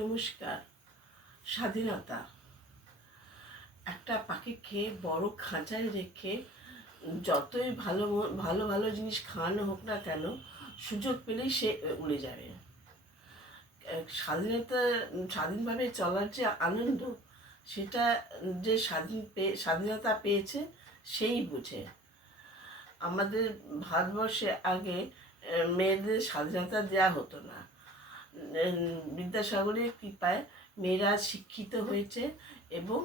নমস্কার। স্বাধীনতা একটা পাখিকে বড় খাঁচায় রেখে যতই ভালো ভালো ভালো জিনিস খাওয়ানো হোক না কেন, সুযোগ পেলেই সে উড়ে যাবে। স্বাধীনতা, স্বাধীনভাবে চলার যে আনন্দ, সেটা যে স্বাধীনতা পেয়েছে সেই বুঝে। আমাদের ভারতবর্ষে আগে মেয়েদের স্বাধীনতা দেওয়া হতো না। বিদ্যাসাগরের কৃপায় মেয়েরা শিক্ষিত হয়েছে এবং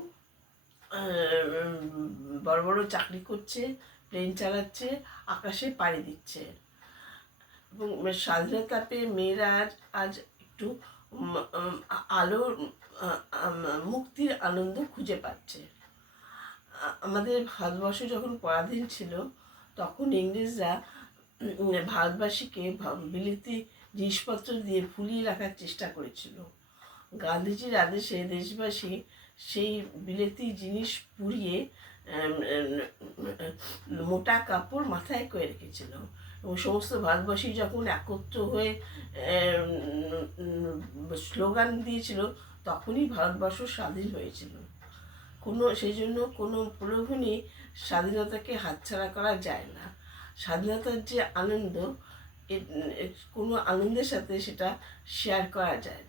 বড় বড় চাকরি করছে, প্লেন চালাচ্ছে, আকাশে পাড়ি দিচ্ছে। এবং স্বাধীনতা পেয়ে মেয়েরা আজ একটু আলোর মুক্তির আনন্দ খুঁজে পাচ্ছে। আমাদের ভারতবর্ষ যখন পরাধীন ছিল, তখন ইংরেজরা ভারতবাসীকে বিলেতি জিনিসপত্র দিয়ে ফুলিয়ে রাখার চেষ্টা করেছিল। গান্ধীজির আদেশে দেশবাসী সেই বিলেতি জিনিস পুড়িয়ে মোটা কাপড় মাথায় করে রেখেছিল এবং সমস্ত ভারতবাসী যখন একত্র হয়ে স্লোগান দিয়েছিল, তখনই ভারতবর্ষ স্বাধীন হয়েছিল। সেই জন্য কোনো প্রলোভনই স্বাধীনতাকে হাতছাড়া করা যায় না। স্বাধীনতার যে আনন্দ, কোনো আনন্দের সাথে সেটা শেয়ার করা যায় না।